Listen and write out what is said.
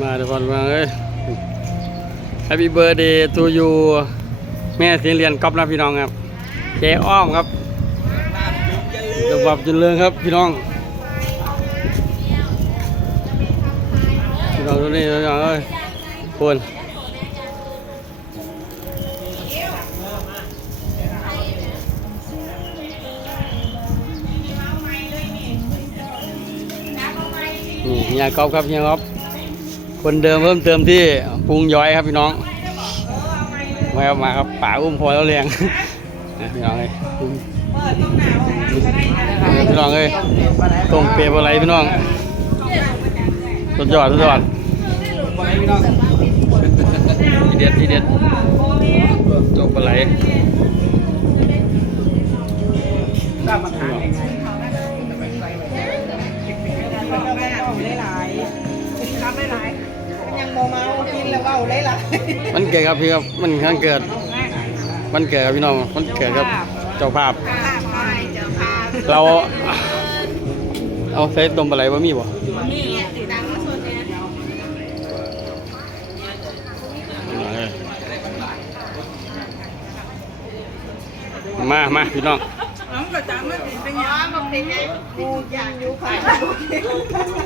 มาทุกคนมาเอ้ย Happy birthday to you แม่เสียงเรียนก๊อฟนะพี่น้องครับเจ๊อ้อมครับกระบับจนเรืองครับพี่น้อง พี่น้องดูนี่พี่น้องเอ้ยคุณนี่เฮียก๊อฟครับเฮียก๊อฟ คนเดิมเพิ่มเติมที่ปรุงย้อยครับพี่น้องมาครับมาครับป่าอุ้มพอแล้วเรียงพี่น้องเลยพี่น้องเลยต้มเปรียบอะไรพี่น้องสุดยอดสุดยอดทีเด็ดทีเด็ดต้มปลาไหลยัง วเว้าเลยล่ะมันเกิดครับพี่ครับมันครั้งเกิด มันเกิดครับพี่น้องมันเกิดครับเจ้าภาพภาพไปเจ้าภาพเราเอาใส่ต้มปลาไหลบ่มีบ่นี่สีดำมาส่วนเนี้ยมามาพี่น้องน้องก็จำไม่เป็นยังอ๋อมาเป็นไงกูยังอยู่ค่ะ